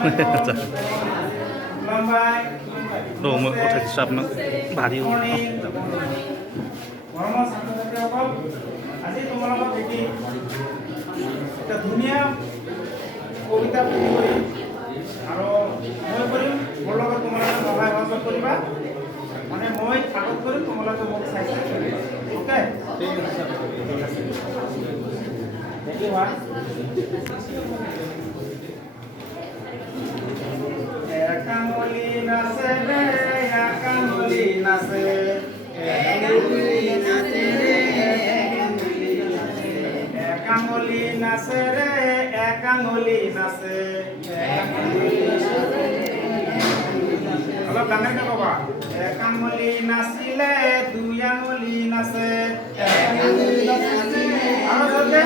ৰ মই উঠাই দিছোঁ আপোনাক ভাৰী আজি তোমালোকক দেখি এটা ধুনীয়া কবিতা পঢ়ি কৰিম আৰু মই কৰিম মোৰ লগত তোমালোকে সহায় সহযোগ কৰিবা মানে মই আগত কৰিম তোমালোকে মোক চাই চাই কৰিবা অ'কে দেখিবা একাঙুলি নাচে ৰে একাঙুলি নাচে একাঙুলি নাচে ৰে একাঙুলি নাচে ৰে একাঙুলি নাচে অলপ ডাঙৰকে ক'বা একাঙুলি নাচিলে দুই আঙুলি নাচে আৰু জলদি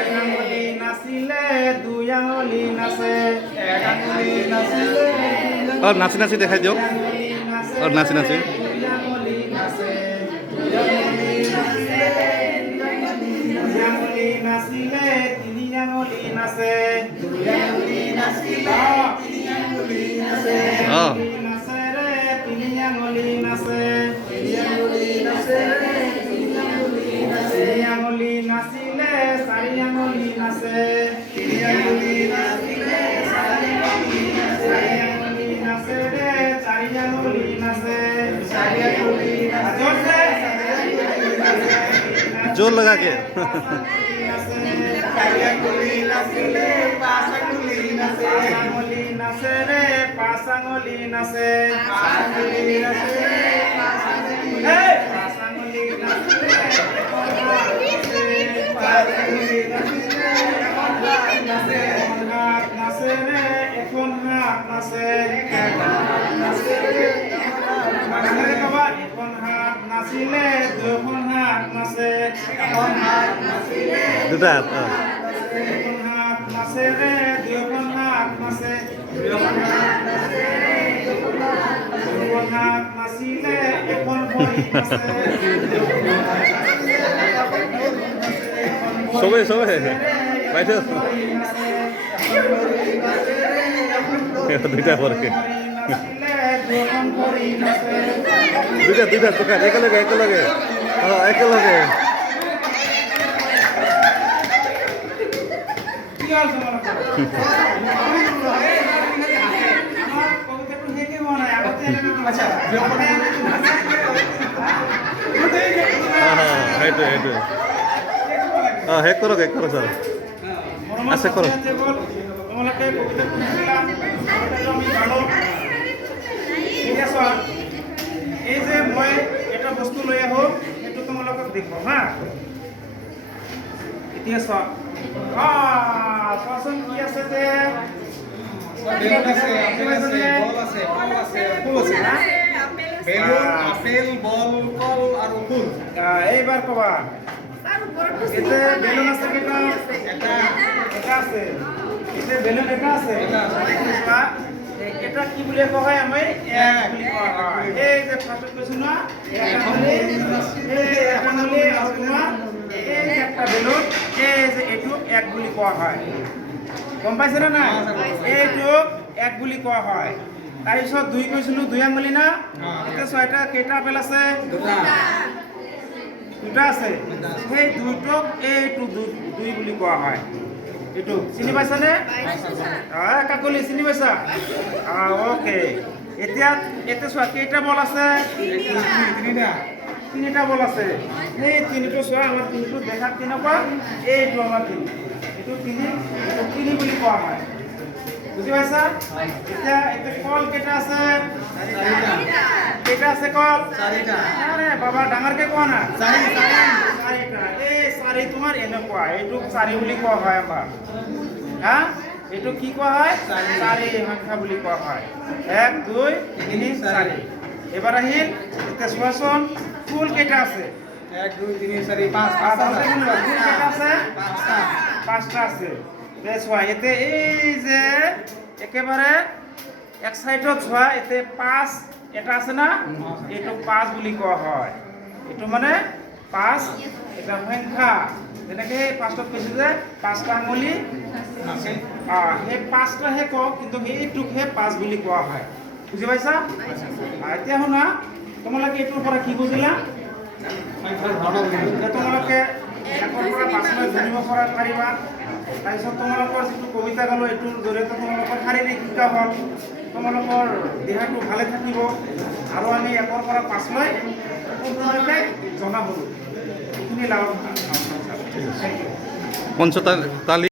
একাঙুলি নাচিলে দুই আঙুলি নাচে একাঙুলি নাচিলে অলপ নাচি নাচি দেখাই দিয়ক অলপ নাচি নাচি দুই আঙুলি নাচে দুই আঙুলি নাচিলে তিনি আঙুলি নাচে দুই আঙুলি নাচিলে তিনি আঙুলি নাচে অঁ নাচে ৰে তিনি আঙুলি নাচে তিনি আঙুলি নাচে ৰে তিনি আঙুলি নাচে তিনি আঙুলি নাচিলে চাৰি আঙুলি নাচে তিনি আঙুলি নাচিলে চাৰি আঙুলি নাচে চাৰি আঙুলি নাচে ৰে চাৰি আঙুলি নাচে চাৰি আঙুলি নাচে জোৰ लगा के চাৰি আঙুলি নাচিলে পাঁচ আঙুলি নাচে পাঁচ আঙুলি নাচে ৰে পাঁচ আঙুলি নাচে পাঁচ আঙুলি নাচে ৰে পাঁচ আঙুলি পাঁচ আঙুলি নাচিলে এখন হাত নাচে পাঁচ আঙুলি নাচিলে এখন হাত নাচে এখন হাত নাচে ৰে এখন হাত নাচে এখন হাত নাচে ৰে ডাঙৰকে ক'বা এখন হাত নাচিলে দুখন হাত নাচে এখন হাত নাচিলে দুটা হাত অঁ এখন হাত নাচে ৰে দুখন হাত নাচে দুখন হাত নাচে দুখন হাত নাচিলে এখন ভৰি নাচে চবে চবে বাইদেউ দুইটা পৰে দুখন ভৰি নাচে দুইটা দুইটা দোকান একেলগে একেলগে অঁ একেলগে কি হ'ল তোমালোকৰ আমাৰ কবিতাটো শেষে হোৱা নাই আগতে আচ্ছা অঁ সেইটোৱে সেইটোৱে অঁ শেষ কৰক ছাৰ আছে কৰক তোমালোকে কবিতাটো শুনিলা কবিতাটো আমি গালোঁ ঠিক আছে এই যে মই এটা বস্তু লৈ আহোঁ সেইটো তোমালোকক দেখুৱাম হা এতিয়া চোৱা কোৱাচোন কি আছে যে বেলুন আছে, আপেল আছে, বল আছে, ফল আছে, ফুল আছে না? বেলুন, আপেল, বল, ফল আৰু ফুল। এইবাৰ ক'বা এতে বেলুন আছে কেইটা এটা এটা আছে এতে বেলুন এটা আছে এটা আছে। চোৱা, এটা কি বুলি কোৱা হয় আমি এক বুলি কোৱা হয় এই যে ফাৰ্ষ্টত কৈছো না এক আঙুলি এই এক আঙুলি আৰু তোমাৰ এই যে একটা বেলুন এই যে এইটো এক বুলি কোৱা হয় গম পাইছে না নাই এইটো এক বুলি কোৱা হয় তাৰপিছত দুই কৈছিলো দুই আঙুলি না এতিয়া ছয়টা কেইটা আপেল আছে দুটা আছে সেই দুইটোক এইটো দুই বুলি কোৱা হয় এইটো চিনি পাইছানে কাকলি চিনি পাইছা অ'কে এতিয়া এতিয়া চোৱা কেইটা বল আছে তিনিটা। তিনিটা বল আছে সেই তিনিটো চোৱা আমাৰ তিনিটো দেখাত কেনেকুৱা এইটো আমাৰ তিনি এইটো তিনি বুলি কোৱা হয় বুজি পাইছা এতিয়া এতিয়া কল কেইটা আছে কেইটা আছে কল চাৰিটা। আৰে বাবা ডাঙৰকে কোৱা না চাৰিটা। চাৰিটা এই চাৰি তোমাৰ এনেকুৱা এইটোক চাৰি বুলি কোৱা হয় আমাৰ হা এইটো কি কোৱা হয় চাৰি সংখ্যা বুলি কোৱা হয় 1 2 3 4 এবাৰ আহিল এতিয়া চোৱাচোন ফুল কেইটা আছে 1 2 3 4 5 ফুল কেইটা আছে পাঁচটা। পাঁচটা আছে চোৱা এতিয়া এই যে একেবাৰে এক সাইডত চোৱা এতিয়া 5 এটা আছে না এইটো 5 বুলি কোৱা হয় এইটো মানে 5 এটা সংখ্যা যেনেকৈ সেই ফাৰ্ষ্টত কৈছোঁ যে 5টা আঙুলি নাছে সেই 5টাহে কওঁ, কিন্তু সেইটোকহে 5 বুলি কোৱা হয়। বুজি পাইছা? এতিয়া শুনা, তোমালোকে এইটোৰ পৰা কি বুজিলা? যে তোমালোকে 1ৰ পৰা 5লৈ গুণিব পাৰিবা। তাৰপিছত তোমালোকৰ যিটো কবিতা গালো, এইটোৰ জৰিয়তে তোমালোকৰ শাৰীৰিক বিকাশ হ'ল, তোমালোকৰ দেহাটো ভালে থাকিব, আৰু আমি 1ৰ পৰা 5লৈ সম্পূৰ্ণৰূপে জনা হ'লোঁ। এইখিনি লাভ। পঞ্চতালি